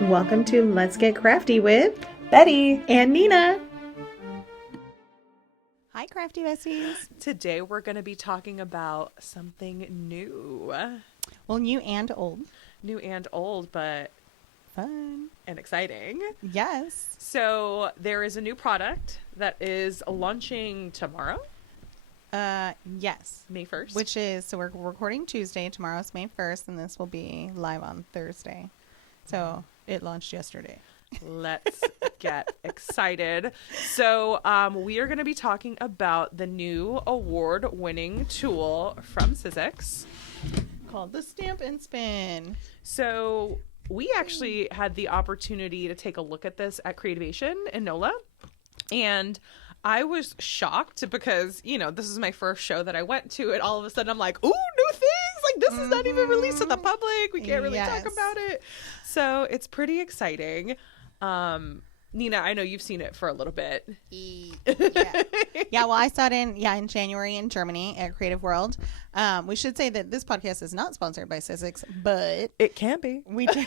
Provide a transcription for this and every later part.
Welcome to Let's Get Crafty with Betty and Nina. Hi, Crafty Besties. Today we're going to be talking about something new. Well, new and old. New and old, but Fun. and exciting. Yes. So there is a new product that is launching tomorrow, Yes. May 1st. Which is, so we're recording Tuesday. Tomorrow's May 1st, and this will be live on Thursday. So it launched yesterday. Let's get excited. So we are going to be talking about the new award-winning tool from Sizzix Called the Stamp and Spin. So we actually had the opportunity to take a look at this at Creativation in NOLA. And I was shocked because, you know, this is my first show that I went to. And all of a sudden I'm like, ooh, new things. Like, this is not even released to the public. We can't really talk about it. So it's pretty exciting. Nina, I know you've seen it for a little bit. Yeah, well, I saw it in January in Germany at Creative World. We should say that this podcast is not sponsored by Sizzix, but It can be. we did.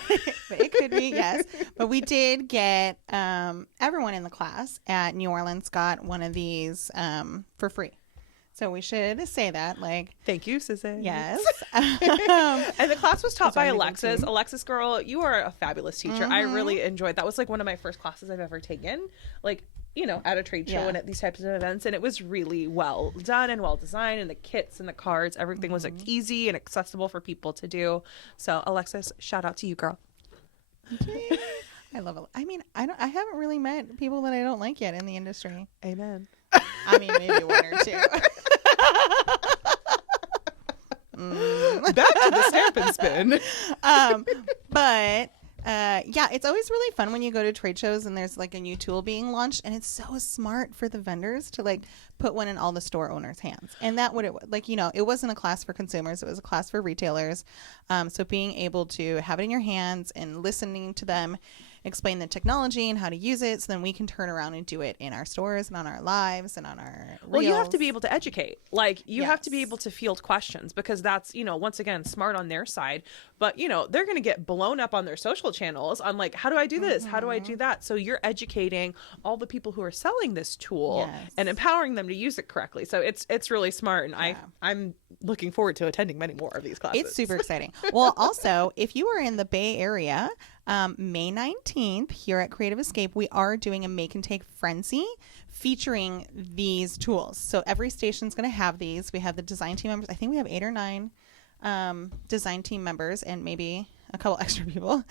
It could be, yes. But we did get everyone in the class at New Orleans got one of these for free. So we should say that, like, Thank you, Sizzix. yes. And the class was taught by already Alexis. been Alexis, girl, you are a fabulous teacher. I really enjoyed that. Was like one of my first classes I've ever taken, like, you know, at a trade show and at these types of events. And it was really well done and well designed. And the kits and the cards, everything was like easy and accessible for people to do. So Alexis, shout out to you, girl. I love it. I mean, I haven't really met people that I don't like yet in the industry. Amen. I mean, maybe one or two. Back to the stamp and spin. But yeah, it's always really fun when you go to trade shows and there's like a new tool being launched, and it's so smart for the vendors to like put one in all the store owners' hands. And that would like, you know, it wasn't a class for consumers, it was a class for retailers. So being able to have it in your hands and listening to them explain the technology and how to use it, so then we can turn around and do it in our stores and on our lives and on our reels. Well, you have to be able to educate. Like, you have to be Yes. able to field questions, because that's, you know, once again, smart on their side. But, you know, they're going to get blown up on their social channels on like, how do I do this? How do I do that? So you're educating all the people who are selling this tool and empowering them to use it correctly. So it's really smart. And I'm looking forward to attending many more of these classes. It's super exciting. Well, also, if you are in the Bay Area, May 19th here at Creative Escape, we are doing a make and take frenzy featuring these tools. So every station's going to have these. We have the design team members. I think we have 8 or 9 design team members and maybe a couple extra people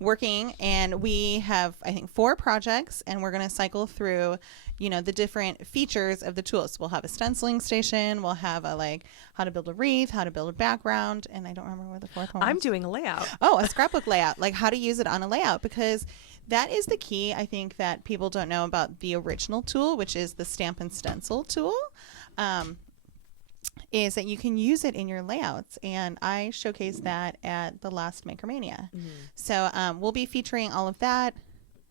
working. And we have, I think, 4 projects, and we're going to cycle through, you know, the different features of the tools. We'll have a stenciling station. We'll have a like how to build a wreath, how to build a background. And I don't remember what the 4th one was. I'm doing a layout. Oh, a scrapbook layout, like how to use it on a layout, because that is the key. I think that people don't know about the original tool, which is the stamp and stencil tool. Is that you can use it in your layouts, and I showcased that at the last Makermania. So we'll be featuring all of that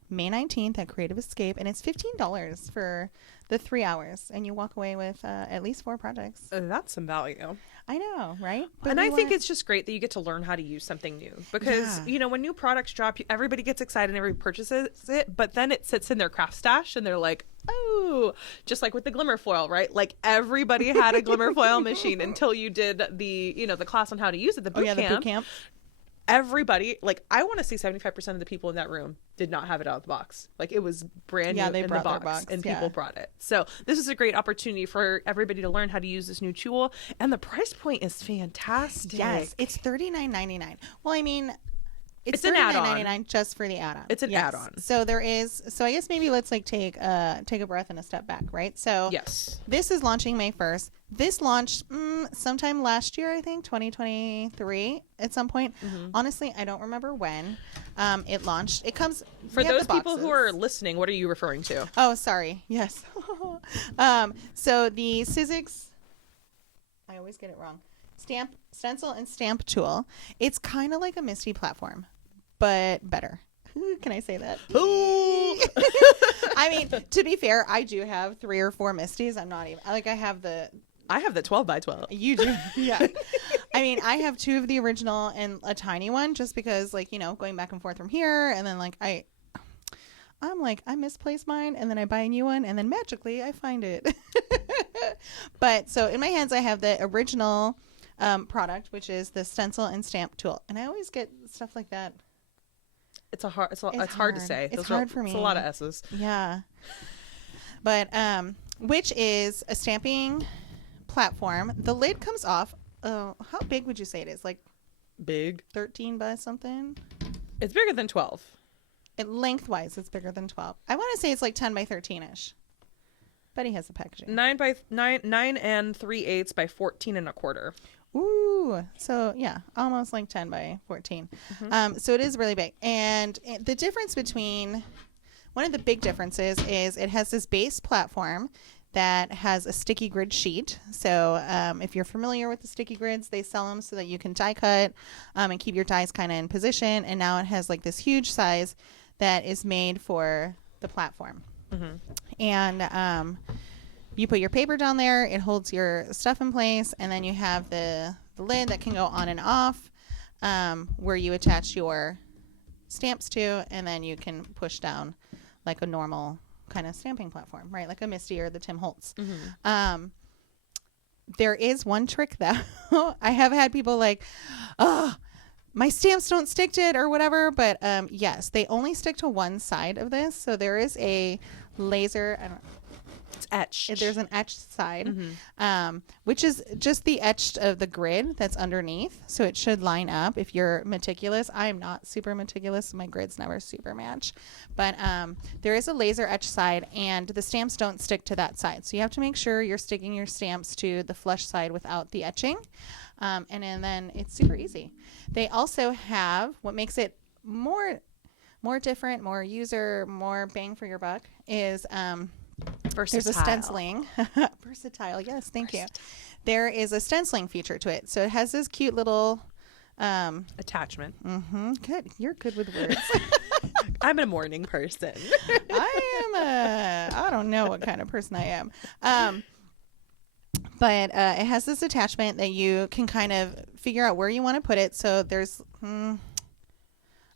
May 19th at Creative Escape, and it's $15 for the 3 hours, and you walk away with at least 4 projects. That's some value. I know, right? And I think it's just great that you get to learn how to use something new, because, you know, when new products drop, everybody gets excited and everybody purchases it, but then it sits in their craft stash and they're like, oh, just like with the glimmer foil, right? Like, everybody had a glimmer foil machine until you did the, you know, the class on how to use it, the boot camp. the boot camp. Everybody, like, I want to say 75% of the people in that room did not have it out of the box. Like, it was brand new they in the brought their box, and yeah. people brought it. So this is a great opportunity for everybody to learn how to use this new tool, and the price point is fantastic. Yes, it's $39.99. Well, I mean, it's an add-on. $39.99 just for the add-on. It's an add-on. So there is. So I guess maybe let's like take a breath and a step back, right? So Yes. this is launching May 1st. This launched sometime last year, I think, 2023 at some point. Honestly, I don't remember when it launched. It comes For those people who are listening, what are you referring to? Oh, sorry. Yes. So the Sizzix, I always get it wrong. Stencil and stamp tool. It's kind of like a Misty platform, but better. Can I say that? I mean, to be fair, I do have 3 or 4 Misties. I'm not even like I have the 12 by 12. You do, yeah. I mean, I have 2 of the original and a tiny one just because, like, you know, going back and forth from here, and then like I'm like, I misplaced mine, and then I buy a new one, and then magically I find it. But so in my hands, I have the original product, which is the stencil and stamp tool, and I always get stuff like that. It's hard to say. It's hard for me. It's a lot of S's. Yeah. But which is a stamping platform. The lid comes off. How big would you say it is? Like Big. 13 by something? It's bigger than 12. Lengthwise, it's bigger than 12. I want to say it's like 10 by 13-ish. Betty has the packaging. 9 and 3/8 by 14 and a quarter. Ooh, so yeah, almost like 10 by 14. So it is really big. And the difference between, one of the big differences is it has this base platform that has a sticky grid sheet. So if you're familiar with the sticky grids, they sell them so that you can die cut and keep your dies kind of in position. And now it has like this huge size that is made for the platform. And you put your paper down there, it holds your stuff in place, and then you have the lid that can go on and off where you attach your stamps to, and then you can push down like a normal kind of stamping platform, right? Like a Misty or the Tim Holtz. There is one trick though. I have had people like, oh, my stamps don't stick to it or whatever, but yes, they only stick to one side of this. So there is a laser, It's etched. there's an etched side, which is just the etched of the grid that's underneath. So it should line up if you're meticulous. I am not super meticulous. My grids never super match. But there is a laser etched side, and the stamps don't stick to that side. So you have to make sure you're sticking your stamps to the flush side without the etching. And then it's super easy. They also have, what makes it more different, more user, more bang for your buck is there's a stenciling. Versatile. Yes, thank you. There is a stenciling feature to it. So it has this cute little attachment. Good. You're good with words. I'm a morning person. I don't know what kind of person I am. But it has this attachment that you can kind of figure out where you want to put it. So there's, I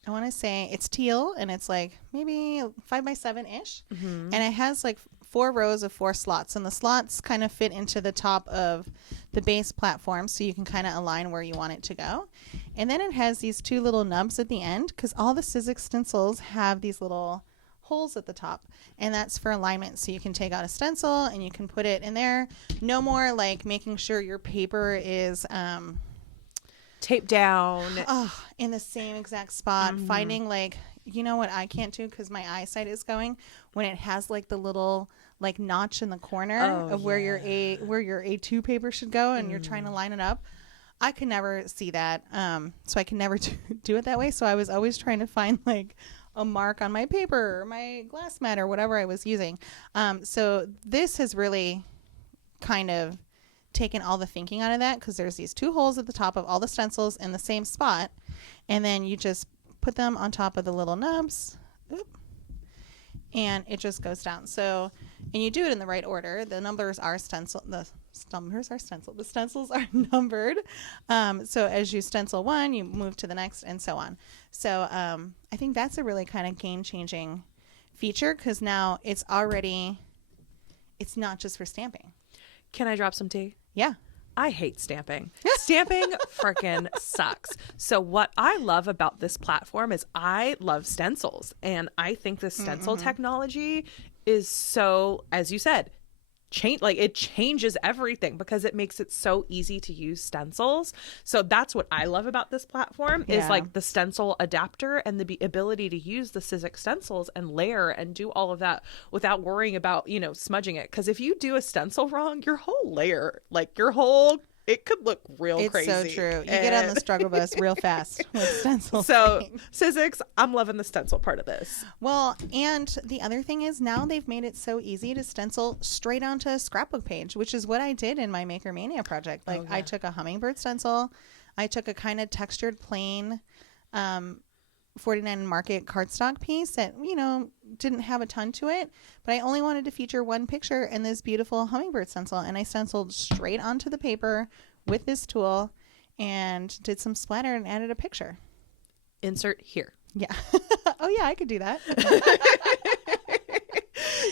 want to say it's teal, and it's like maybe 5 by 7-ish. And it has like 4 rows of 4 slots, and the slots kind of fit into the top of the base platform, so you can kind of align where you want it to go. And then it has these 2 little nubs at the end, because all the Sizzix stencils have these little holes at the top, and that's for alignment. So you can take out a stencil and you can put it in there. No more like making sure your paper is Taped down. In the same exact spot. Finding like, you know what I can't do because my eyesight is going, when it has like the little like notch in the corner of where your A2 paper should go, and you're trying to line it up. I could never see that. So I can never do it that way. So I was always trying to find like a mark on my paper or my glass mat or whatever I was using. So this has really kind of taken all the thinking out of that, because there's these 2 holes at the top of all the stencils in the same spot, and then you just put them on top of the little nubs. And it just goes down. So, and you do it in the right order. The numbers are stencil. The stencils are numbered. So as you stencil one, you move to the next, and so on. So I think that's a really kind of game-changing feature, because now it's not just for stamping. Can I drop some tea? Yeah. I hate stamping. Stamping freaking sucks. So what I love about this platform is I love stencils. And I think the stencil technology is so, as you said, it changes everything, because it makes it so easy to use stencils. So that's what I love about this platform is like the stencil adapter and the ability to use the Sizzix stencils and layer and do all of that without worrying about, smudging it. Because if you do a stencil wrong, your whole layer, it could look real crazy. It's so true. You get on the struggle bus real fast with stencils. So Sizzix, I'm loving the stencil part of this. Well, and the other thing is now they've made it so easy to stencil straight onto a scrapbook page, which is what I did in my Maker Mania project. I took a hummingbird stencil. I took a kind of textured plain 49 Market cardstock piece that, didn't have a ton to it, but I only wanted to feature one picture in this beautiful hummingbird stencil, and I stenciled straight onto the paper with this tool, and did some splatter and added a picture. Insert here. Yeah. Oh yeah, I could do that.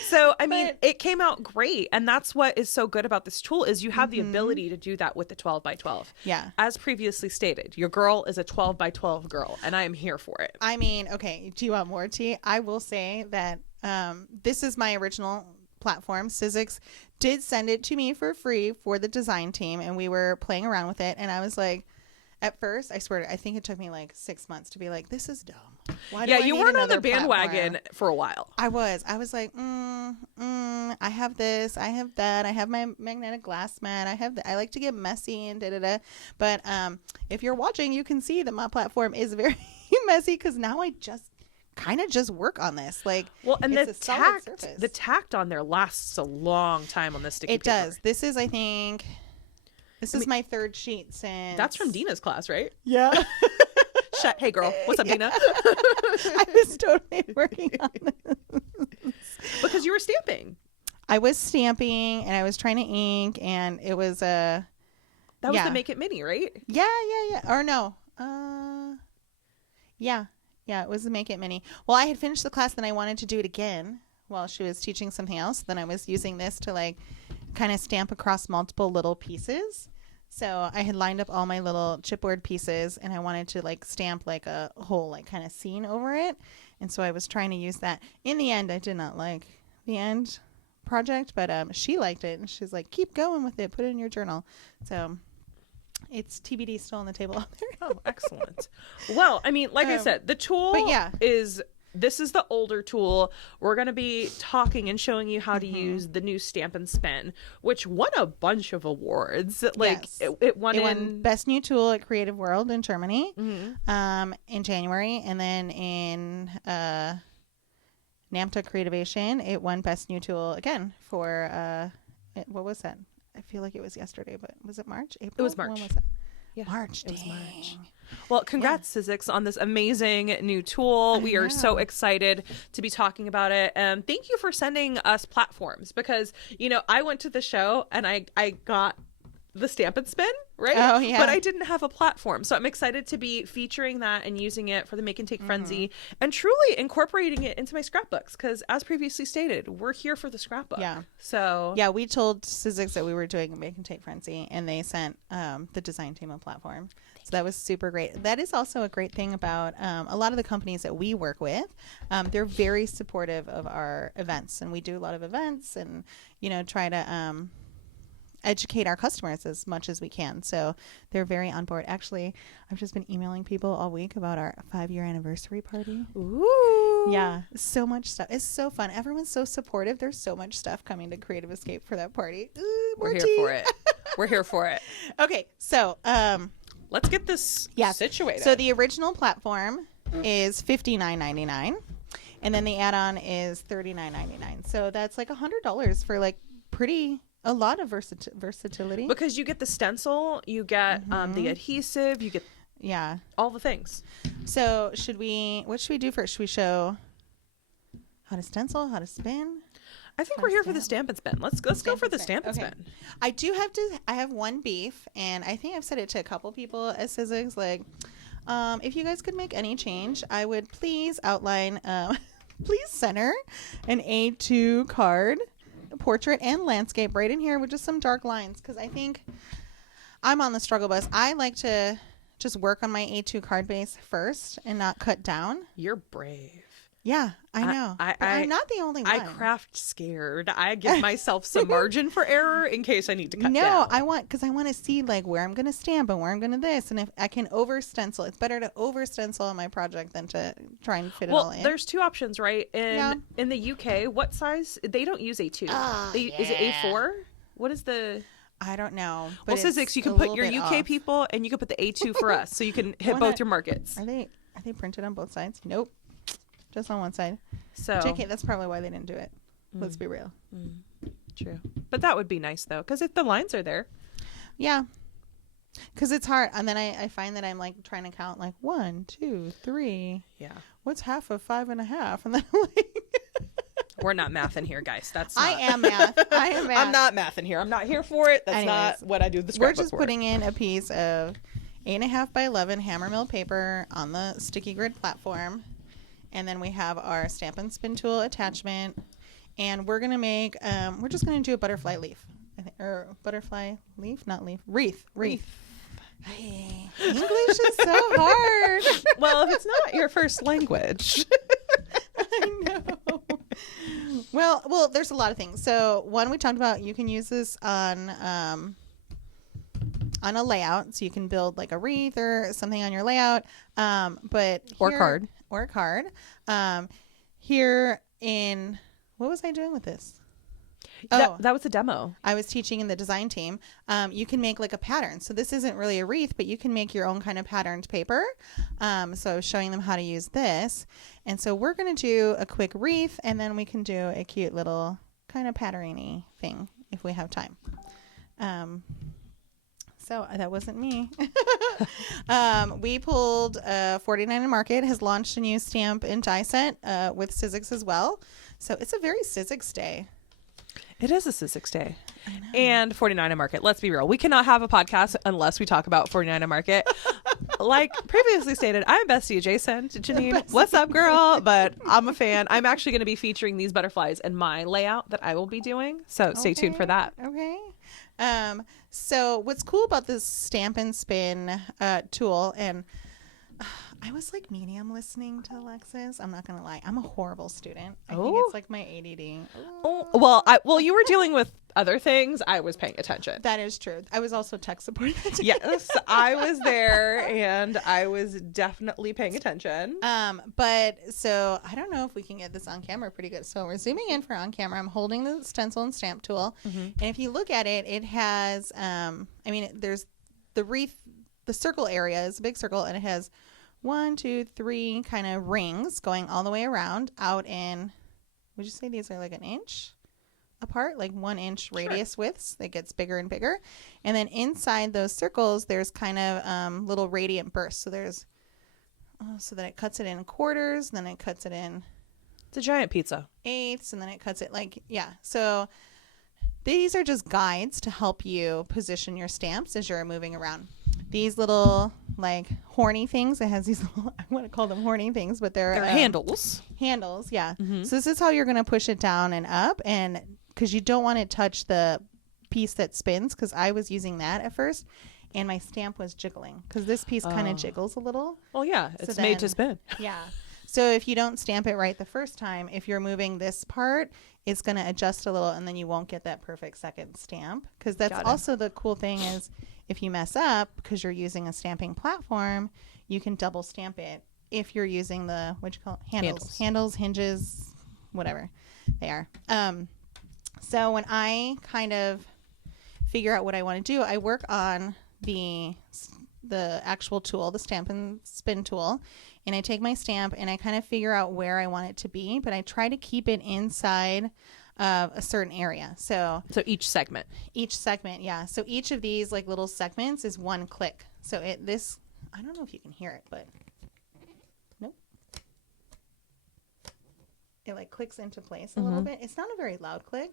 So, I mean, it came out great. And that's what is so good about this tool is you have the ability to do that with the 12 by 12. Yeah. As previously stated, your girl is a 12 by 12 girl, and I am here for it. I mean, okay, do you want more tea? I will say that this is my original platform. Sizzix did send it to me for free for the design team, and we were playing around with it. And I was like, at first, I swear, I think it took me like 6 months to be like, this is dumb. Why do I you need weren't on the another bandwagon platform? for a while. I was like, I have this, I have that, I have my magnetic glass mat, I like to get messy and da-da-da. But if you're watching, you can see that my platform is very messy because now I just kind of just work on this. Like, well, and it's a solid surface. the tact on there lasts a long time on this sticky paper. It does. This is, I think, is my third sheet since. That's from Dina's class, right? Yeah. Shut. Hey, girl. What's up, Dina? I was totally working on this. Because you were stamping. I was stamping and I was trying to ink, and it was That was the Make It Mini, right? Yeah. Or no. Yeah, it was the Make It Mini. Well, I had finished the class, then I wanted to do it again while she was teaching something else. Then I was using this to like kind of stamp across multiple little pieces. So I had lined up all my little chipboard pieces, and I wanted to like stamp like a whole like kind of scene over it. And so I was trying to use that. In the end, I did not like the end project, but she liked it, and she's like, keep going with it, put it in your journal. So it's TBD, still on the table out there. Oh, excellent. Well, I mean, like I said, the tool this is the older tool. We're going to be talking and showing you how to use the new Stamp and Spin, which won a bunch of awards. Like it won Best New Tool at Creative World in Germany in January. And then in NAMTA Creativation, it won Best New Tool again for, what was that? I feel like it was yesterday, but was it March? April? It was March. When was that? Yeah, March. It was March. Well, congrats, Sizzix, on this amazing new tool. We are so excited to be talking about it. And thank you for sending us platforms because, you know, I went to the show and I got the Stamp and Spin, right? Oh, yeah. But I didn't have a platform. So I'm excited to be featuring that and using it for the Make and Take Frenzy and truly incorporating it into my scrapbooks because, as previously stated, we're here for the scrapbook. Yeah. So yeah, we told Sizzix that we were doing a Make and Take Frenzy, and they sent the design team a platform. So that was super great. That is also a great thing about a lot of the companies that we work with. They're very supportive of our events, and we do a lot of events and, you know, try to educate our customers as much as we can. So they're very on board. Actually, I've just been emailing people all week about our 5-year anniversary party. Ooh. Yeah, so much stuff. It's so fun. Everyone's so supportive. There's so much stuff coming to Creative Escape for that party. We're here for it. We're here for it. Okay, so let's get this situated. So the original platform is $59.99, and then the add-on is $39.99. So that's like $100 for like a lot of versatility. Because you get the stencil, you get the adhesive, you get all the things. So what should we do first? Should we show how to stencil, how to spin? I think we're here for the Stamp and Spin. Let's go for the Stamp and Spin. I have one beef, and I think I've said it to a couple people at Sizzix, like, if you guys could make any change, I would please outline, please center an A2 card, portrait and landscape right in here with just some dark lines, because I think I'm on the struggle bus. I like to just work on my A2 card base first and not cut down. You're brave. Yeah, I know. I'm not the only one. I craft scared. I give myself some margin for error in case I need to cut down. No, I want to see like where I'm going to stamp and where I'm going to this. And if I can over stencil, it's better to over stencil on my project than to try and fit it all in. Well, there's two options, right? In the UK, what size? They don't use A2. Is it A4? What is the... I don't know. Well, Sizzix, you can put your UK people and you can put the A2 for us. So you can hit both your markets. Are they printed on both sides? Nope. Just on one side. So JK, that's probably why they didn't do it. Let's be real. True. But that would be nice, though, because if the lines are there. Yeah. Because it's hard. And then I find that I'm like trying to count like 1, 2, 3. Yeah. What's half of 5.5? And then I'm like... We're not mathing here, guys. That's not... I am math. I'm not mathing here. I'm not here for it. That's not what I do the scrapbook We're just putting in a piece of 8.5 by 11 hammer mill paper on the sticky grid platform. And then we have our stamp and spin tool attachment. And we're going to make, we're just going to do a butterfly leaf. Or butterfly leaf, not leaf, wreath. Hey, English is so hard. Well, if it's not your first language. I know. Well, there's a lot of things. So one we talked about, you can use this on a layout, so you can build like a wreath or something on your layout. Or a card. Here in, what was I doing with this? That was a demo. I was teaching in the design team. You can make like a pattern. So this isn't really a wreath, but you can make your own kind of patterned paper. So I was showing them how to use this. And so we're going to do a quick wreath, and then we can do a cute little kind of patterny thing if we have time. So that wasn't me. We pulled 49 and Market has launched a new stamp and die set with Sizzix as well. So it's a very Sizzix day. It is a Sizzix day. And 49 and Market. Let's be real. We cannot have a podcast unless we talk about 49 and Market. Like previously stated, I'm bestie adjacent to Janine. What's up, girl? But I'm a fan. I'm actually going to be featuring these butterflies in my layout that I will be doing. So stay tuned for that. Okay. So what's cool about this stamp and spin tool, and I was like medium listening to Alexis. I'm not going to lie. I'm a horrible student. I think it's like my ADD. Well, you were dealing with other things. I was paying attention. That is true. I was also tech support. Yes, I was there and I was definitely paying attention. But so I don't know if we can get this on camera pretty good. So we're zooming in for on camera. I'm holding the stencil and stamp tool. Mm-hmm. And if you look at it, it has, there's the wreath, the circle area is a big circle, and it has 1, 2, 3 kind of rings going all the way around out in, would you say these are like an inch apart, like 1 inch radius widths? That gets bigger and bigger. And then inside those circles, there's kind of little radiant bursts. So there's, so that it cuts it in quarters, then it cuts it in. It's a giant pizza. Eighths, and then it cuts it like, yeah. So these are just guides to help you position your stamps as you're moving around. These little like horny things, it has these little, I want to call them horny things, but they're handles. Handles, yeah. Mm-hmm. So this is how you're going to push it down and up, and because you don't want to touch the piece that spins, because I was using that at first, and my stamp was jiggling, because this piece kind of jiggles a little. Well, yeah, it's made to spin. Yeah. So if you don't stamp it right the first time, if you're moving this part, it's going to adjust a little, and then you won't get that perfect second stamp. Because that's also the cool thing is if you mess up, because you're using a stamping platform, you can double stamp it if you're using the, what'd you call it? Handles, hinges, whatever they are. So when I kind of figure out what I want to do, I work on the actual tool, the stamp and spin tool, and I take my stamp and I kind of figure out where I want it to be, but I try to keep it inside of a certain area. So each segment, yeah. So each of these like little segments is 1 click. So I don't know if you can hear it, but nope. It like clicks into place a little bit. It's not a very loud click.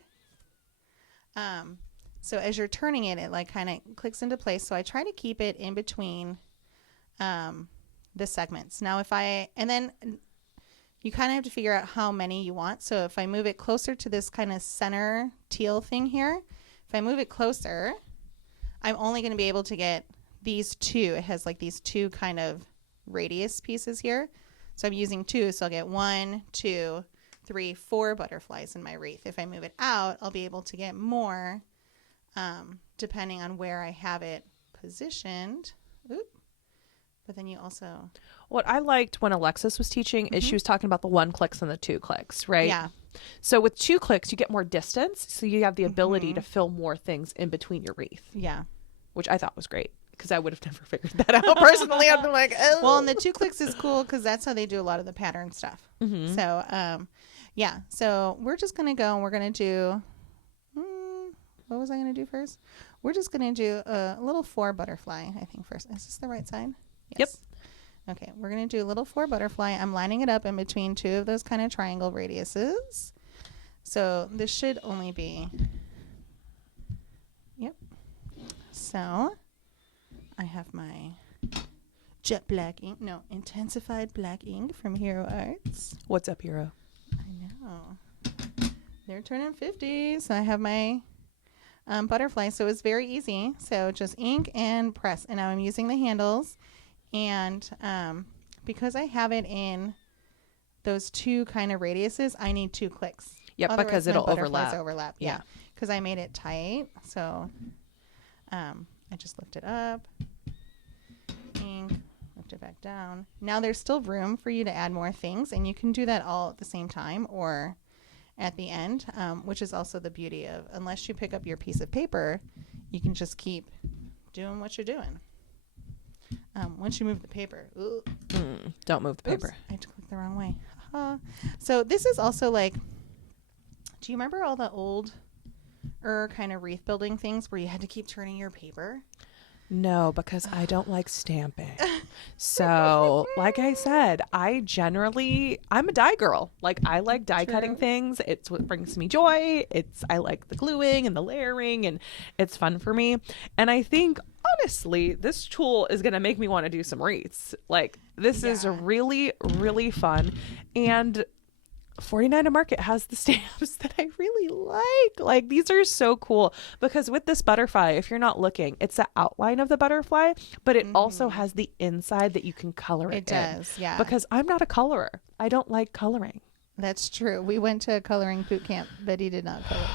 So as you're turning it, it like kind of clicks into place. So I try to keep it in between the segments. Now and then you kind of have to figure out how many you want. So if I move it closer to this kind of center teal thing here, if I move it closer, I'm only going to be able to get these 2. It has like these 2 kind of radius pieces here. So I'm using 2. So I'll get 1, 2, 3, 4 butterflies in my wreath. If I move it out, I'll be able to get more depending on where I have it positioned. Oop. But then you also... What I liked when Alexis was teaching is she was talking about the 1 clicks and the 2 clicks, right? Yeah. So with 2 clicks, you get more distance. So you have the ability to fill more things in between your wreath. Yeah. Which I thought was great, because I would have never figured that out personally. I'd be like, oh. Well, and the 2 clicks is cool because that's how they do a lot of the pattern stuff. Mm-hmm. So, yeah. So we're just going to go and we're going to do... what was I going to do first? We're just going to do a little 4 butterfly, I think, first. Is this the right side? Yes. Yep. Okay, we're going to do a little 4 butterfly. I'm lining it up in between 2 of those kind of triangle radiuses. So this should only be... Yep. So I have my jet black ink. No, intensified black ink from Hero Arts. What's up, Hero? I know. They're turning 50, so I have my butterfly. So it's very easy. So just ink and press. And now I'm using the handles. And because I have it in those two kind of radiuses, I need 2 clicks. Yep, Otherwise, because my it'll butterflies overlap. Yeah, because I made it tight. So I just lift it up, ink, lift it back down. Now there's still room for you to add more things, and you can do that all at the same time or at the end, which is also the beauty of, unless you pick up your piece of paper, you can just keep doing what you're doing. Once you move the paper, Don't move the paper. Oops, I had to click the wrong way. So this is also like, do you remember all the old kind of wreath building things where you had to keep turning your paper? No, because I don't like stamping. So, like I said, I'm a die girl. Like, I like die cutting things. It's what brings me joy. I like the gluing and the layering, and it's fun for me. And I think, honestly, this tool is going to make me want to do some wreaths. Like, this is really, really fun. And 49 Market has the stamps that I really like. Like, these are so cool because with this butterfly, if you're not looking, it's the outline of the butterfly, but it also has the inside that you can color it in. It does, yeah. Because I'm not a colorer. I don't like coloring. That's true. We went to a coloring boot camp. Betty did not color.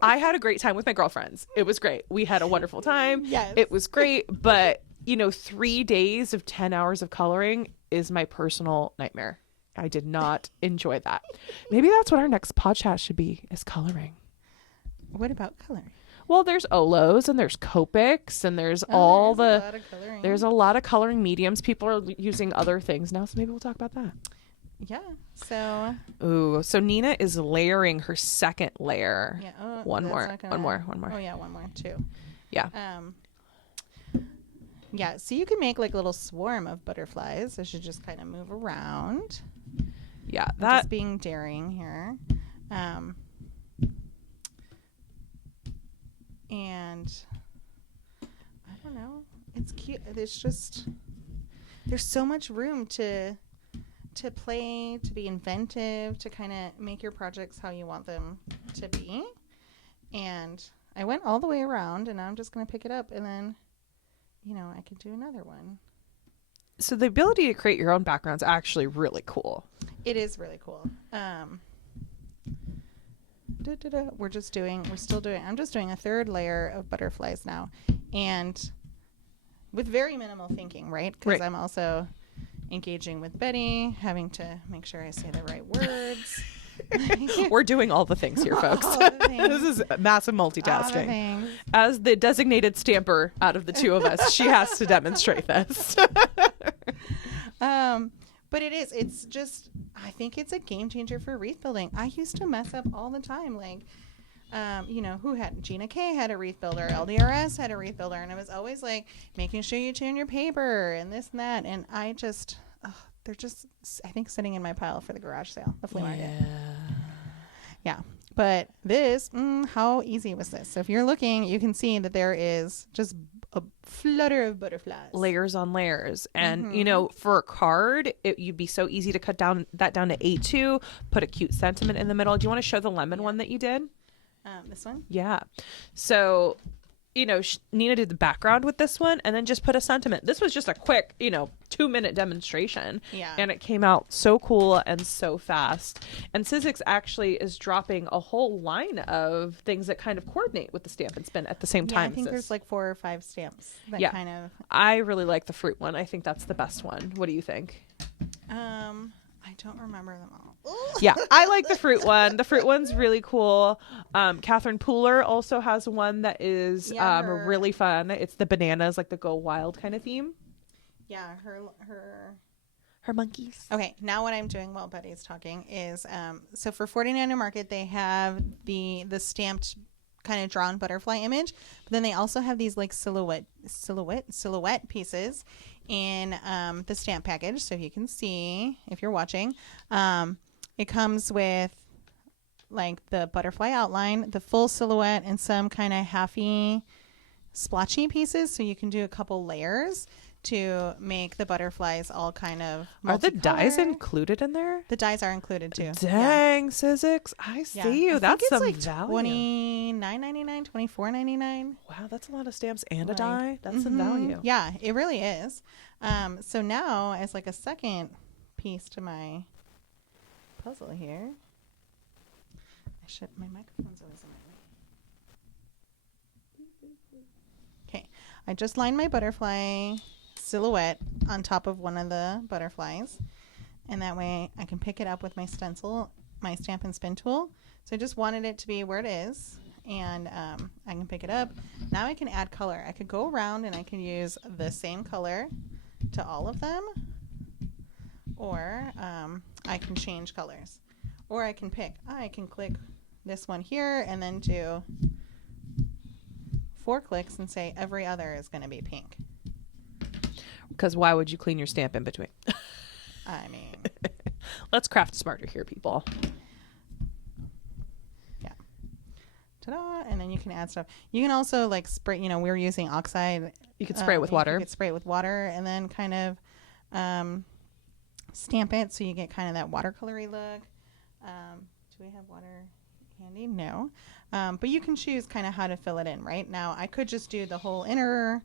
I had a great time with my girlfriends. It was great. We had a wonderful time. Yes. It was great. But, 3 days of 10 hours of coloring is my personal nightmare. I did not enjoy that. Maybe that's what our next podcast should be, is coloring. What about coloring? Well, there's Olos and there's Copics and there's a lot of coloring. There's a lot of coloring mediums. People are using other things now, so maybe we'll talk about that. Yeah. So. Ooh, so Nina is layering her second layer. Yeah. Oh, one more. Oh yeah, one more too. Yeah. Yeah. So you can make like a little swarm of butterflies. They should just kind of move around. Yeah. I'm just being daring here. And I don't know. It's cute. It's just, there's so much room to play, to be inventive, to kind of make your projects how you want them to be. And I went all the way around, and now I'm just going to pick it up, and then, I could do another one. So the ability to create your own background's actually really cool. It is really cool. I'm just doing a third layer of butterflies now, and with very minimal thinking, right? Because I'm also engaging with Betty, having to make sure I say the right words. We're doing all the things here, folks. This is massive multitasking. As the designated stamper out of the two of us, she has to demonstrate this. But it's just, I think it's a game changer for wreath building. I used to mess up all the time. Like, Gina K had a wreath builder, LDRS had a wreath builder, and it was always like making sure you tune your paper and this and that. And they're just, I think, sitting in my pile for the garage sale, the flea market. Yeah. But this, how easy was this? So if you're looking, you can see that there is just a flutter of butterflies. Layers on layers. And, for a card, you'd be so easy to cut down to A2, put a cute sentiment in the middle. Do you want to show the lemon one that you did? This one? Yeah. So, Nina did the background with this one and then just put a sentiment. This was just a quick, 2-minute demonstration. Yeah. And it came out so cool and so fast. And Sizzix actually is dropping a whole line of things that kind of coordinate with the Stamp and Spin at the same time. I think there's like 4 or 5 stamps that kind of. I really like the fruit one. I think that's the best one. What do you think? I don't remember them all. Yeah, I like the fruit one. The fruit one's really cool. Catherine Pooler also has one that is really fun. It's the bananas, like the Go Wild kind of theme. Yeah, her monkeys. Okay, now what I'm doing while Betty's talking is, so for 49 Market, they have the stamped kind of drawn butterfly image, but then they also have these like silhouette pieces in the stamp package. So you can see if you're watching, it comes with like the butterfly outline, the full silhouette, and some kind of halfy splotchy pieces. So you can do a couple layers. to make the butterflies all kind of Are the dyes multicolor. included in there? The dyes are included too. Dang, Sizzix. I see you. I That's think some it's like value. $29.99, $24.99. Wow, that's a lot of stamps and a Like, dye. That's some value. Yeah, it really is. So now, as like a second piece to my puzzle here, my microphone's always in my way. Okay, I just lined my butterfly silhouette on top of one of the butterflies, and that way I can pick it up with my stencil, my stamp and spin tool. So I just wanted it to be where it is, and I can pick it up. Now I can add color. I could go around and I can use the same color to all of them, or I can change colors, or I can pick. I can click this one here and then do 4 clicks and say every other is going to be pink. Because why would you clean your stamp in between? I mean, Let's craft smarter here, people. yeah. Ta-da! And then you can add stuff. You can also like spray, we're using oxide. You could spray it with water. You could spray it with water and then kind of stamp it so you get kind of that watercolory look. Do we have water handy? No. But you can choose kind of how to fill it in. Right now, I could just do the whole inner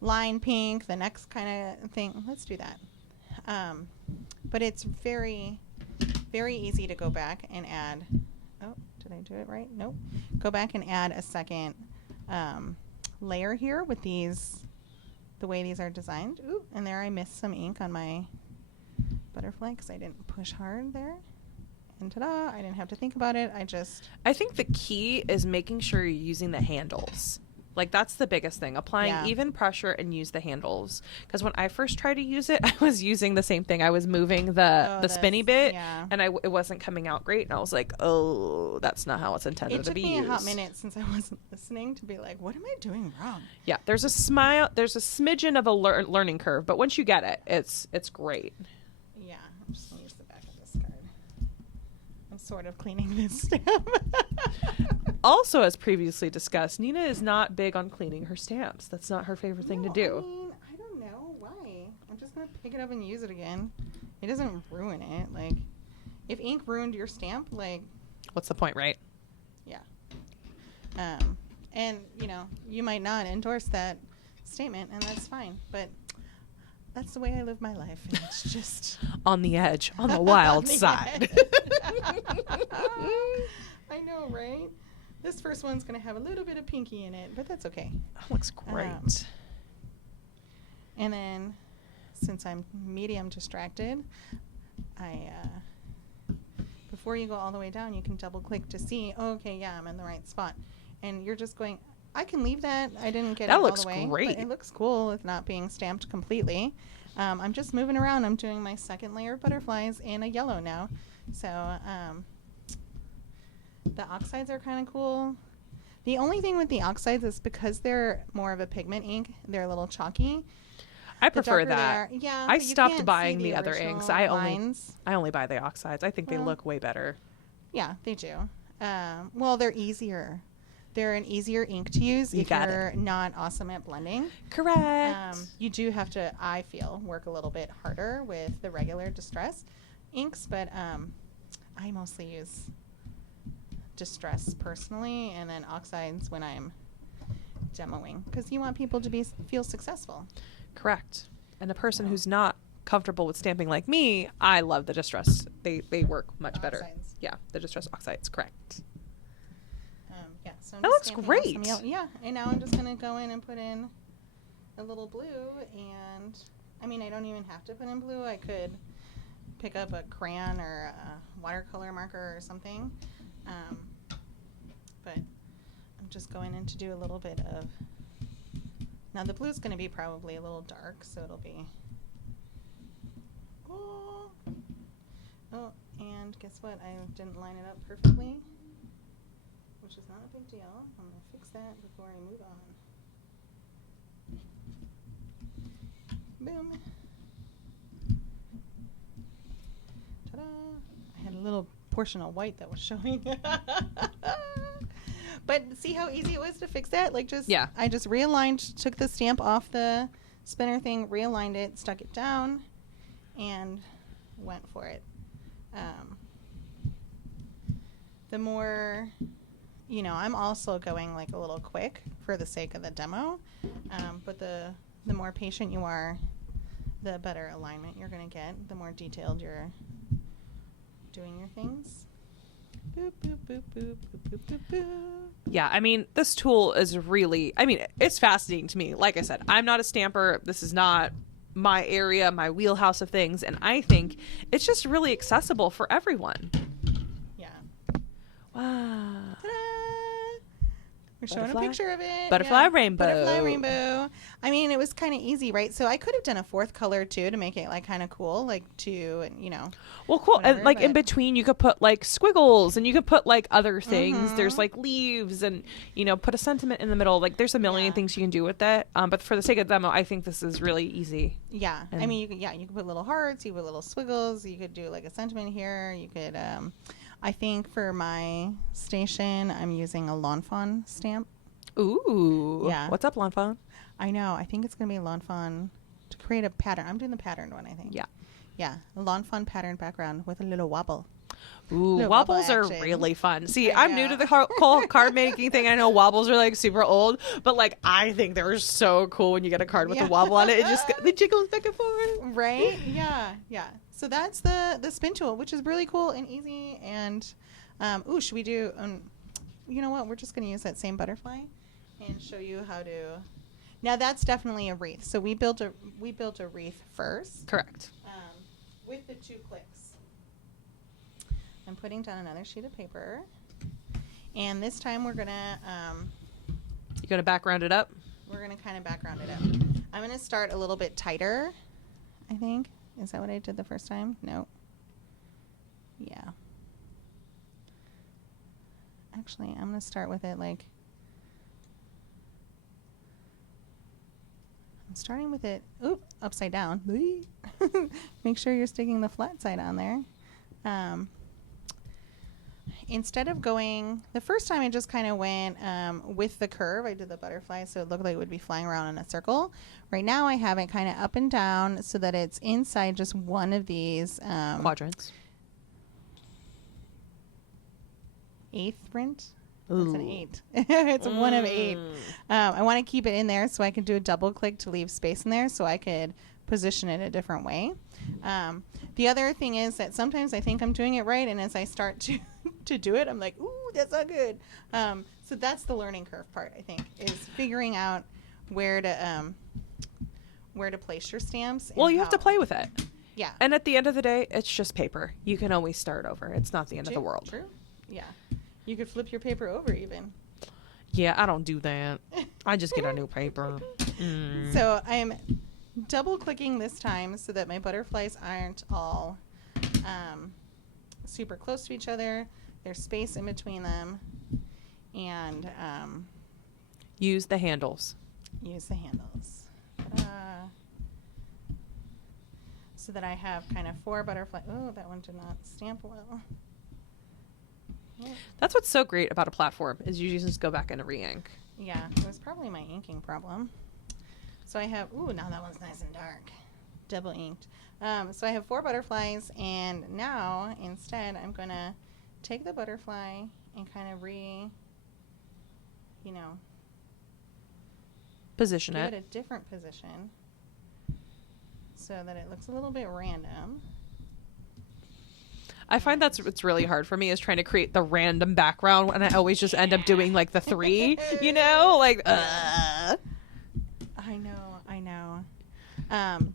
line pink, the next kind of thing. Let's do that. But it's very, very easy to go back and add. Oh, did I do it right? Nope. Go back and add a second layer here with these, the way these are designed. Ooh, and there I missed some ink on my butterfly because I didn't push hard there. And ta-da, I didn't have to think about it. I think the key is making sure you're using the handles. Like, that's the biggest thing. Applying even pressure and use the handles. Because when I first tried to use it, I was using the same thing. I was moving the spinny bit, and it wasn't coming out great. And I was like, oh, that's not how it's intended to be used. It took me a hot minute since I wasn't listening to be like, what am I doing wrong? Yeah, there's a smidgen of a learning curve. But once you get it, it's great. Yeah, I'm just going to use the back of this card. I'm sort of cleaning this stamp. Also, as previously discussed, Nina is not big on cleaning her stamps. That's not her favorite thing to do. I mean, I don't know why. I'm just going to pick it up and use it again. It doesn't ruin it. Like, if ink ruined your stamp, like... What's the point, right? Yeah. And, you might not endorse that statement, and that's fine. But that's the way I live my life. And it's just... on the edge, on the wild side. I know, right? This first one's going to have a little bit of pinky in it, but that's okay. That looks great. And then, since I'm medium distracted, before you go all the way down, you can double click to see, okay, yeah, I'm in the right spot. And you're just going, I can leave that. I didn't get it all the way. That looks great. But it looks cool with not being stamped completely. I'm just moving around. I'm doing my second layer of butterflies in a yellow now. So, the oxides are kind of cool. The only thing with the oxides is because they're more of a pigment ink, they're a little chalky. I prefer that. Yeah, I stopped buying the other inks. I only buy the oxides. I think they look way better. Yeah, they do. Well, they're easier. They're an easier ink to use if you're not awesome at blending. Correct. You do have to, I feel, work a little bit harder with the regular Distress inks, but I mostly use Distress personally, and then oxides when I'm demoing, because you want people to feel successful. Correct. And a person who's not comfortable with stamping like me, I love the Distress. They work much better. Yeah, the Distress oxides. Correct. Yeah, so that looks great. Yeah, and now I'm just gonna go in and put in a little blue, and I mean, I don't even have to put in blue. I could pick up a crayon or a watercolor marker or something. But I'm just going in to do a little bit of... Now the blue's going to be probably a little dark, so it'll be... Oh, and guess what? I didn't line it up perfectly, which is not a big deal. I'm going to fix that before I move on. Boom. Ta-da! I had a little portion of white that was showing. But see how easy it was to fix that? Like, I just realigned, took the stamp off the spinner thing, realigned it, stuck it down, and went for it. The more, I'm also going like a little quick for the sake of the demo, but the more patient you are, the better alignment you're going to get, the more detailed you're doing your things. Boop, boop, boop, boop, boop, boop, boop, boop. Yeah, I mean, this tool is really, it's fascinating to me. Like I said, I'm not a stamper. This is not my area, my wheelhouse of things. And I think it's just really accessible for everyone. Yeah. Wow. Ta-da! We're showing Butterfly? a picture of it. Butterfly rainbow. Butterfly rainbow. I mean, it was kind of easy, right? So I could have done a fourth color too to make it like kind of cool, like two, and Well, cool. whatever, And like in but- between, you could put like squiggles and you could put like other things. Mhm. There's like leaves and, put a sentiment in the middle. Like there's a million Yeah. things you can do with that. But for the sake of the demo, I think this is really easy. Yeah. I And- mean, you could put little hearts, you could put little squiggles, you could do like a sentiment here. You could, I think for my station, I'm using a lawn fawn stamp. Ooh. Yeah. What's up, Lanfon? I know. I think it's going to be lawn fawn to create a pattern. I'm doing the patterned one, I think. Yeah. Yeah. A lawn fawn pattern background with a little wobble. Ooh, Little wobbles bubble are action. really fun. See, I I'm new to know. the whole card making thing. I know wobbles are like super old, but like I think they're so cool when you get a card with Yeah. a wobble on it. It just it jiggles back and forth. Right? Yeah. Yeah. So that's the spin tool, which is really cool and easy. And, should we do, you know what? We're just going to use that same butterfly and show you how to. Now that's definitely a wreath. So we built a wreath first Correct. with the 2 clicks. I'm putting down another sheet of paper, and this time we're gonna You gonna background it up? kind of background it up. I'm gonna start a little bit tighter. I think is that what I did the first time? No. Yeah. Actually, I'm gonna start with it like. I'm starting with it, upside down. Make sure you're sticking the flat side on there. Instead of going, the first time I just kind of went with the curve. I did the butterfly so it looked like it would be flying around in a circle. Right now I have it kind of up and down so that it's inside just one of these Quadrants. eighth print. It's an Ooh. 8. It's one of 8. I want to keep it in there so I can do a double click to leave space in there so I could position it a different way. The other thing is that sometimes I think I'm doing it right, and as I start to do it, I'm like, ooh, that's not good. So that's the learning curve part, I think, is figuring out where to place your stamps. And Well, you have to how. play with it. Yeah. And at the end of the day, it's just paper. You can always start over. It's not the end of the world. True. Yeah. You could flip your paper over even. Yeah, I don't do that. I just get a new paper. So I'm double clicking this time so that my butterflies aren't all super close to each other. There's space in between them, and Use the handles. use the handles. Ta-da. So that I have kind of 4 butterflies. Oh, that one did not stamp well. That's what's so great about a platform is you just go back and re-ink. Yeah, it was probably my inking problem. So I have, now that one's nice and dark. Double inked. So I have 4 butterflies, and now instead I'm going to take the butterfly and kind of Position give it. it a different position so that it looks a little bit random. I find it's really hard for me is trying to create the random background, and I always just end up doing like the 3, like. I know.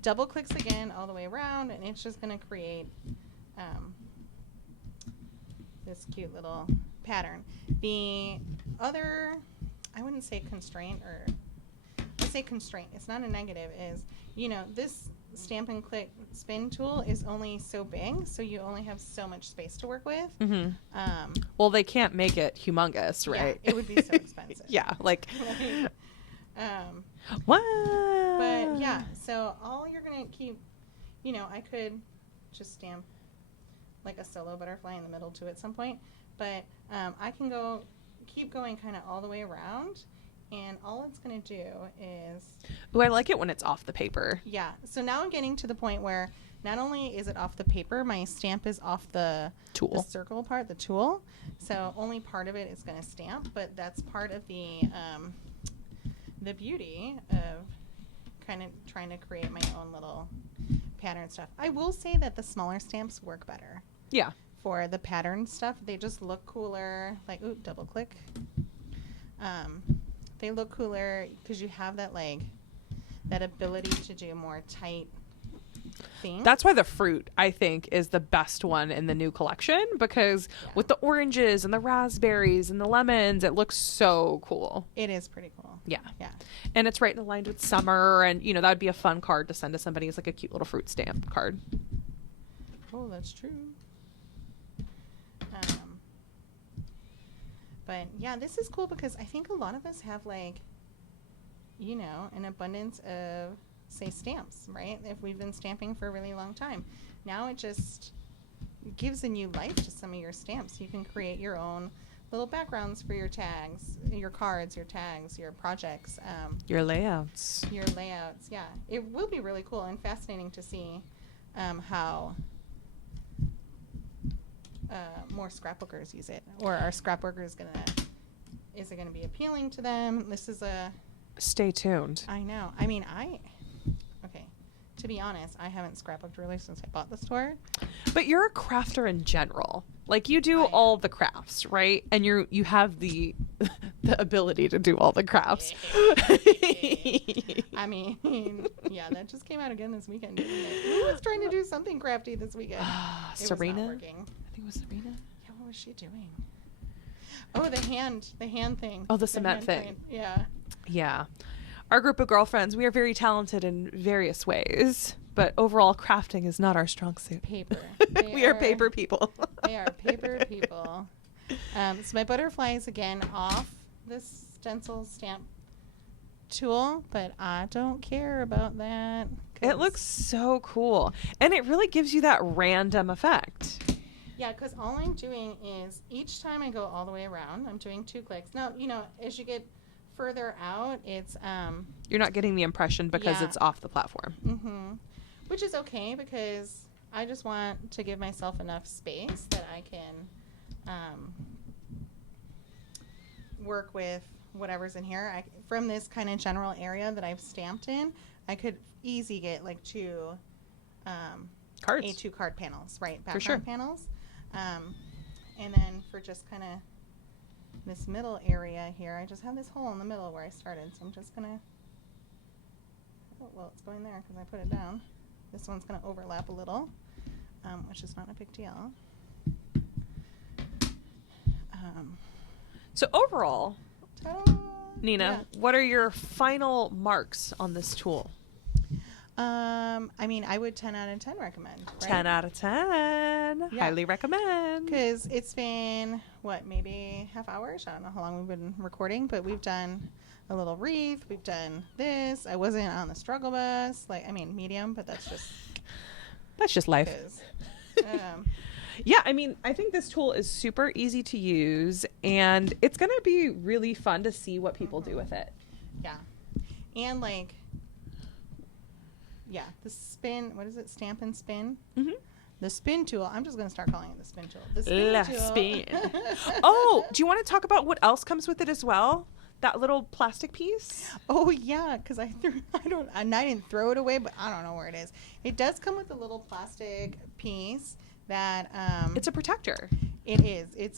Double clicks again all the way around, and it's just going to create this cute little pattern. The other, I wouldn't say constraint, or let's say constraint. It's not a negative. Is this stamp and click spin tool is only so big, so you only have so much space to work with. Mm-hmm. Well, they can't make it humongous, right? Yeah, it would be so expensive. Yeah, like. Right? What? But yeah, so all you're gonna keep, I could just stamp like a solo butterfly in the middle too at some point, but I can keep going kind of all the way around, And all it's going to do is, Ooh, I like it when it's off the paper. yeah. So now I'm getting to the point where not only is it off the paper, my stamp is off the Tool. circle part, the tool. So only part of it is going to stamp, but that's part of the beauty of kind of trying to create my own little pattern stuff. I will say that the smaller stamps work better Yeah. for the pattern stuff. They just look cooler. Like, ooh, double click. They look cooler because you have that like that ability to do more tight things. That's why the fruit, I think, is the best one in the new collection, because with the oranges and the raspberries and the lemons, it looks so cool. It is pretty cool. Yeah. Yeah. And it's right in aligned with summer, and that would be a fun card to send to somebody as like a cute little fruit stamp card. Oh, that's true. But yeah, this is cool because I think a lot of us have like, an abundance of, say, stamps, right? If we've been stamping for a really long time. Now it just gives a new life to some of your stamps. You can create your own little backgrounds for your tags, your cards, your tags, your projects. Your layouts. Your layouts, yeah. It will be really cool and fascinating to see how more scrapbookers use it. Or are scrapbookers is it gonna be appealing to them? This is Stay tuned. I know. I mean, okay. To be honest, I haven't scrapbooked really since I bought the store. But you're a crafter in general. Like, you do all the crafts, right? And you have the ability to do all the crafts. I mean, yeah, that just came out again this weekend, didn't it? Who was trying to do something crafty this weekend? Serena? It was not working. I think it was Serena. Yeah, what was she doing? Oh, the hand thing. Oh, the cement hand thing. frame. Yeah. Yeah. Our group of girlfriends, we are very talented in various ways, but overall crafting is not our strong suit. Paper. We are paper people. They are paper people. So my butterfly is again off this stencil stamp tool, but I don't care about that. It looks so cool. And it really gives you that random effect. Yeah, because all I'm doing is each time I go all the way around, I'm doing 2 clicks. Now, as you get further out, it's You're not getting the impression because Yeah. it's off the platform. Which is okay because I just want to give myself enough space that I can work with whatever's in here. From this kind of general area that I've stamped in, I could easy get like 2 Cards. A2 card panels, right? Background sure. panels. And then for just kind of this middle area here, I just have this hole in the middle where I started. So I'm just going to, it's going there because I put it down. This one's going to overlap a little, which is not a big deal. So overall, Ta-da! Nina, what are your final marks on this tool? I mean, I would 10 out of 10 recommend. Right? 10 out of 10. Yeah. Highly recommend. Because it's been, maybe half hour-ish? I don't know how long we've been recording, but we've done a little wreath. We've done this. I wasn't on the struggle bus. Medium, but that's just life. 'cause, Yeah, I think this tool is super easy to use, and it's going to be really fun to see what people do with it. yeah. And the spin, what is it? Stamp and spin? Mm-hmm. The spin tool. I'm just going to start calling it the spin tool. The spin tool. Spin. Oh, do you want to talk about what else comes with it as well? That little plastic piece? Oh yeah, because I didn't throw it away, but I don't know where it is. It does come with a little plastic piece that It's a protector. it is. It's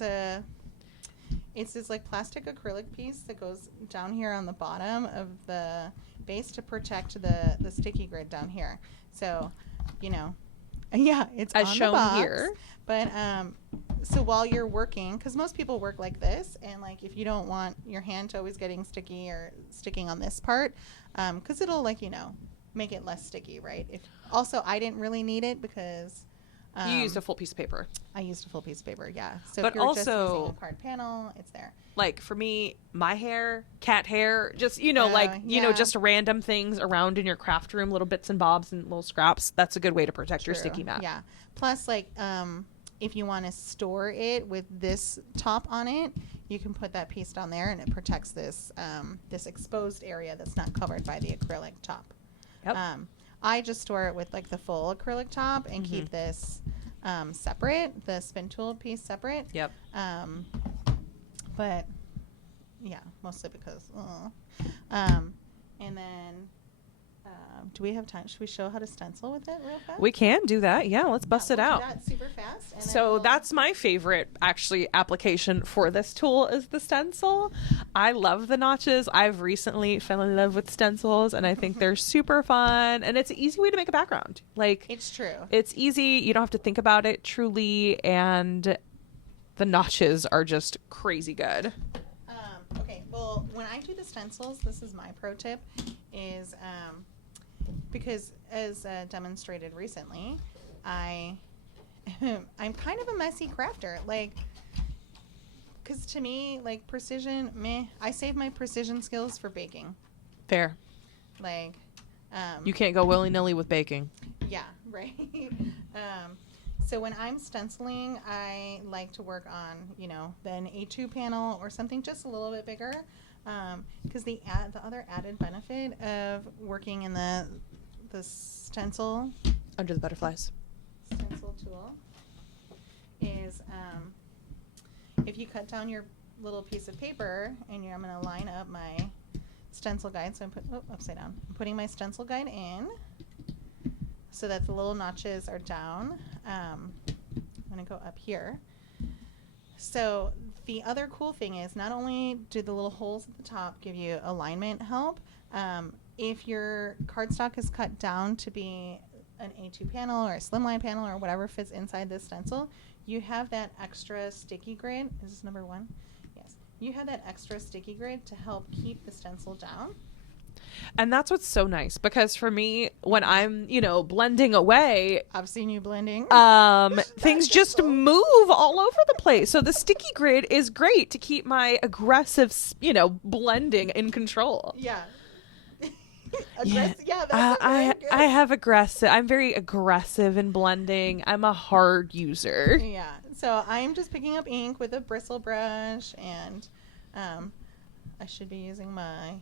this like plastic acrylic piece that goes down here on the bottom of the base to protect the sticky grid down here. So, yeah, it's As on shown the box, here. But so while you're working, because most people work like this, and like if you don't want your hand to always getting sticky or sticking on this part, because it'll make it less sticky, right? Also, I didn't really need it because You used a full piece of paper. I used a full piece of paper, yeah. So But if you're just also- using a card panel, it's there. Like for me, my hair, cat hair, just, yeah. just random things around in your craft room, little bits and bobs and little scraps. That's a good way to protect your True. sticky mat. Yeah. Plus, if you want to store it with this top on it, you can put that piece down there, and it protects this this exposed area that's not covered by the acrylic top. Yep. I just store it with like the full acrylic top and keep this separate, the spin tool piece separate. Yep. But yeah, mostly because. And then, do we have time? Should we show how to stencil with it real fast? We can do that. Yeah, let's bust it We'll do out. that super fast. And then So that's my favorite actually application for this tool is the stencil. I love the notches. I've recently fell in love with stencils and I think they're super fun and it's an easy way to make a background. Like it's true. it's easy. You don't have to think about it truly and the notches are just crazy good. Okay, well, when I do the stencils, this is my pro tip, is because as demonstrated recently, I'm kind of a messy crafter. Like, because to me, like precision, meh. I save my precision skills for baking. Fair. Like, You can't go willy-nilly with baking. yeah, right. So when I'm stenciling, I like to work on, you know, an A2 panel or something just a little bit bigger, because the other added benefit of working in the stencil Under the butterflies. stencil tool is if you cut down your little piece of paper and I'm going to line up my stencil guide. So I'm upside down. I'm putting my stencil guide in so that the little notches are down. I'm going to go up here. So the other cool thing is not only do the little holes at the top give you alignment help, if your cardstock is cut down to be an A2 panel or a slimline panel or whatever fits inside this stencil, you have that extra sticky grid. Is this number 1? Yes. You have that extra sticky grid to help keep the stencil down. And that's what's so nice because for me, when I'm, you know, blending away, I've seen you blending. things just move all over the place. So the sticky grid is great to keep my aggressive, you know, blending in control. Yeah. Yeah, That's I have aggressive. I'm very aggressive in blending. I'm a hard user. Yeah. So I'm just picking up ink with a bristle brush, and I should be using my.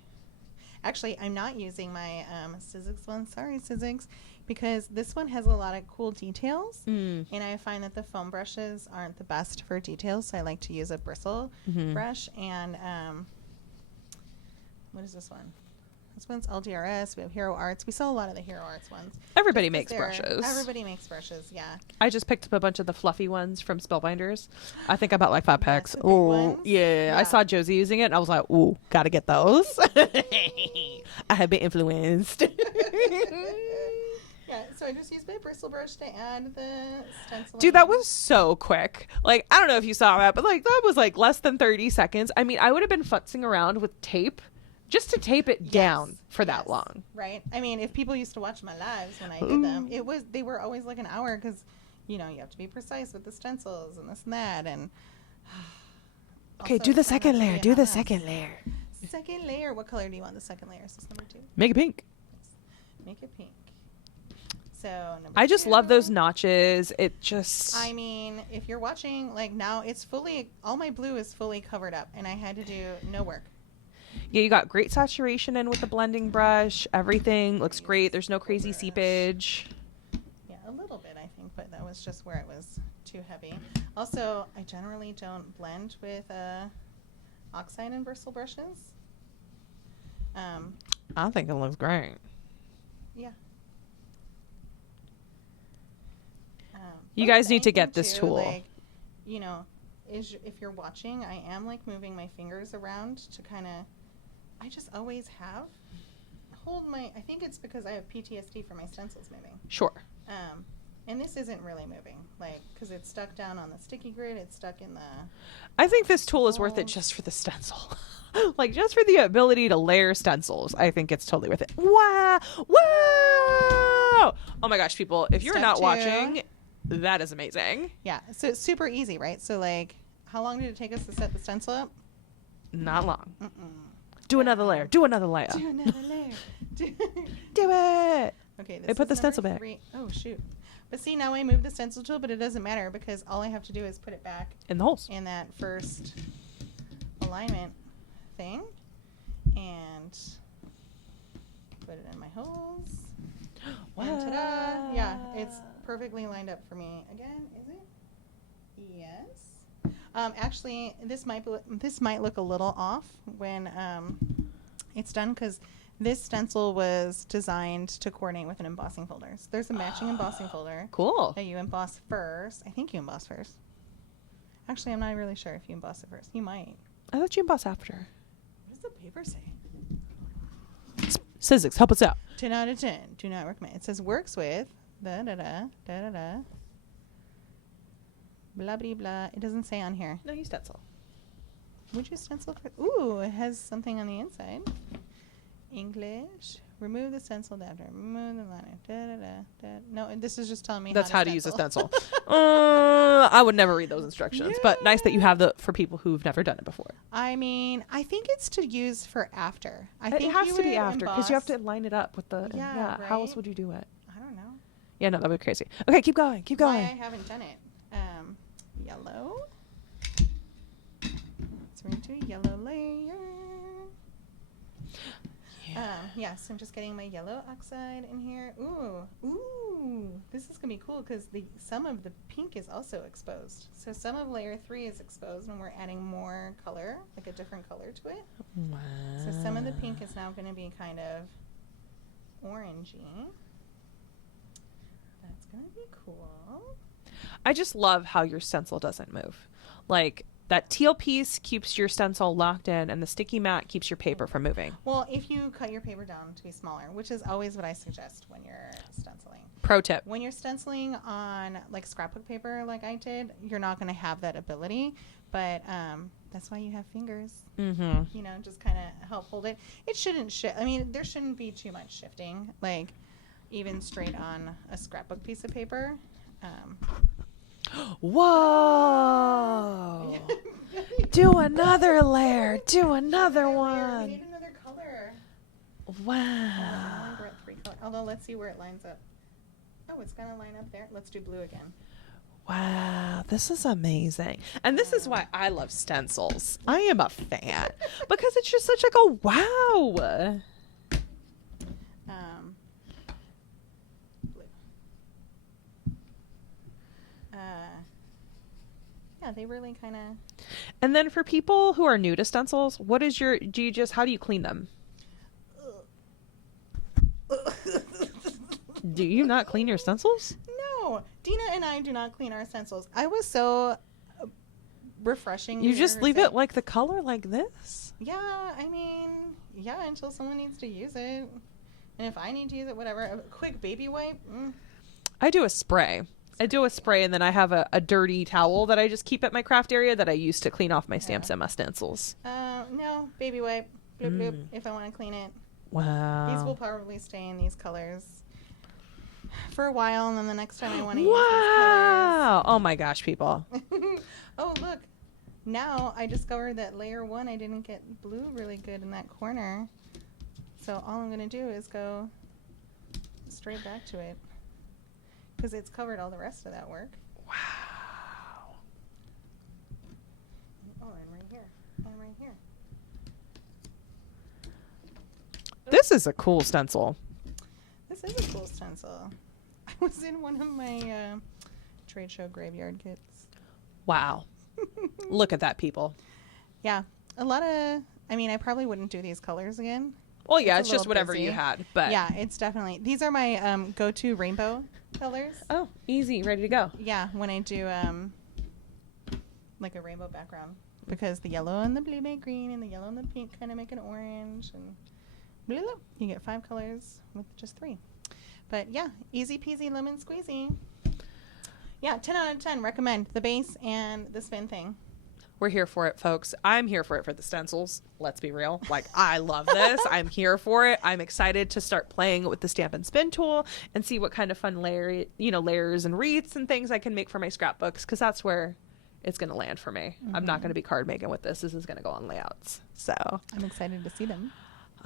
Actually, I'm not using my Sizzix one. Sorry, Sizzix, because this one has a lot of cool details, and I find that the foam brushes aren't the best for details. So I like to use a bristle brush. And what is this one? This one's LDRS. We have Hero Arts. We sell a lot of the Hero Arts ones. Everybody makes brushes. Everybody makes brushes, yeah. I just picked up a bunch of the fluffy ones from Spellbinders. I think I bought like 5 packs. the big Oh, ones? yeah. I Yeah. saw Josie using it and I was like, ooh, gotta get those. I have been influenced. Yeah, so I just used my bristle brush to add the stencil. Dude, that was so quick. Like, I don't know if you saw that, but like that was like less than 30 seconds. I mean, I would have been futzing around with tape just to tape it down for that long. Right. I mean, if people used to watch my lives when I did them, they were always like an hour because, you know, you have to be precise with the stencils and this and that. And Okay, also do the try not second to layer. be a Do the hot mess. second layer. Second layer. What color do you want the second layer? Is this number 2? Make it pink. Make it pink. So number I just 2. love those notches. It just. I mean, if you're watching, like now it's fully, all my blue is fully covered up and I had to do no work. Yeah, you got great saturation in with the blending brush. Everything looks great. There's no crazy seepage. Yeah, a little bit, I think, but that was just where it was too heavy. Also, I generally don't blend with oxide and bristle brushes. I think it looks great. Yeah. You but guys need to anything get this too, tool. Like, you know, if you're watching, I am like moving my fingers around to kind of. I just always have. I think it's because I have PTSD for my stencils moving. Sure. And this isn't really moving, like, because it's stuck down on the sticky grid. It's stuck in the. I think this tool is worth it just for the stencil. Like, just for the ability to layer stencils. I think it's totally worth it. Wow. Wow. Oh my gosh, people. If you're Step not 2. watching, that is amazing. Yeah, so it's super easy, right? So, like, how long did it take us to set the stencil up? Not long. Do another layer. Do another layer. Do another layer. Do it. Okay, this They put is the stencil number back. 3. Oh, shoot. But see, now I moved the stencil tool, but it doesn't matter because all I have to do is put it back In the holes. in that first alignment thing and put it in my holes. And ta-da! Yeah, it's perfectly lined up for me. Again, is it? Yes. Actually, this might look a little off when it's done because this stencil was designed to coordinate with an embossing folder. So there's a matching embossing folder. Cool. That you emboss first. I think you emboss first. Actually, I'm not really sure if you emboss it first. You might. I thought you emboss after. What does the paper say? Sizzix, help us out. 10 out of 10. Do not recommend. It says works with da da da da da da. Blah blah blah. It doesn't say on here. No, you stencil. Would you stencil for? Ooh, it has something on the inside. English. Remove the stencil adapter. Remove the liner. Da da da da. No, this is just telling me. That's how to use a stencil. I would never read those instructions, but nice that you have for people who've never done it before. I mean, I think it's to use for after. I think It has you to be would after because you have to emboss- line it up with the. Yeah, How else right? would you do it? I don't know. Yeah, no, that would be crazy. Okay, keep going. Keep Why I going. haven't done it. Yellow. Let's bring to a yellow layer. So I'm just getting my yellow oxide in here. Ooh, this is gonna be cool because some of the pink is also exposed. So some of layer 3 is exposed, and we're adding more color, like a different color to it. Wow. So some of the pink is now gonna be kind of orangey. That's gonna be cool. I just love how your stencil doesn't move. Like that teal piece keeps your stencil locked in, and the sticky mat keeps your paper from moving. Well, if you cut your paper down to be smaller, which is always what I suggest when you're stenciling. Pro tip. When you're stenciling on like scrapbook paper like I did, you're not going to have that ability. But that's why you have fingers. Mm-hmm. You know, just kind of help hold it. It shouldn't shift. I mean, there shouldn't be too much shifting. Like even straight on a scrapbook piece of paper. Whoa! Do another layer. Do another We one. need another color. Wow. Although let's see where it lines up. Oh, it's going to line up there. Let's do blue again. Wow, this is amazing. And this is why I love stencils. I am a fan because it's just such like a wow. Blue. Yeah, they really kind of. And then for people who are new to stencils, how do you clean them? Do you not clean your stencils? No, Dina and I do not clean our stencils. I was so refreshing. You to just hear her leave say- it like the color like this? Yeah, I mean, yeah, until someone needs to use it. And if I need to use it, whatever. A quick baby wipe. I do a spray. And then I have a dirty towel that I just keep at my craft area that I use to clean off my stamps and my stencils. No, baby wipe. Bloop, bloop, if I want to clean it. Wow. These will probably stay in these colors for a while, and then the next time I want to use Wow. Oh my gosh, people. these colors. Oh, look. Now I discovered that layer 1 I didn't get blue really good in that corner. So all I'm going to do is go straight back to it because it's covered all the rest of that work. Wow. Oh, and right here. And right here. This is a cool stencil. This is a cool stencil. I was in one of my trade show graveyard kits. Wow. Look at that, people. Yeah. A lot of, I mean, I probably wouldn't do these colors again. Well, yeah, It's it's a just little whatever you busy. had. But Yeah, it's definitely, these are my go-to rainbow colors. Oh, easy, ready to go. Yeah, when I do like a rainbow background. Because the yellow and the blue make green and the yellow and the pink kind of make an orange. And blah, blah. You get 5 colors with just 3. But yeah, easy peasy lemon squeezy. Yeah, 10 out of 10. Recommend the base and the spin thing. We're here for it, folks. I'm here for it for the stencils. Let's be real. Like, I love this. I'm here for it. I'm excited to start playing with the stamp and spin tool and see what kind of fun layers and wreaths and things I can make for my scrapbooks, because that's where it's going to land for me. I'm not going to be card making with this. This is going to go on layouts. So I'm excited to see them.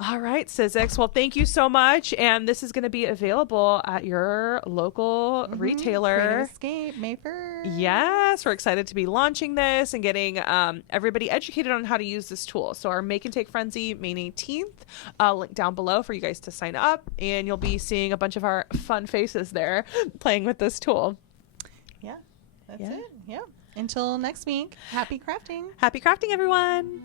All right, Sizzix. Well, thank you so much. And this is going to be available at your local retailer. Creative Escape, May 1st. Yes, we're excited to be launching this and getting everybody educated on how to use this tool. So our Make and Take Frenzy, May 18th, link down below for you guys to sign up. And you'll be seeing a bunch of our fun faces there playing with this tool. Yeah, that's it. Yeah. Until next week, happy crafting. Happy crafting, everyone.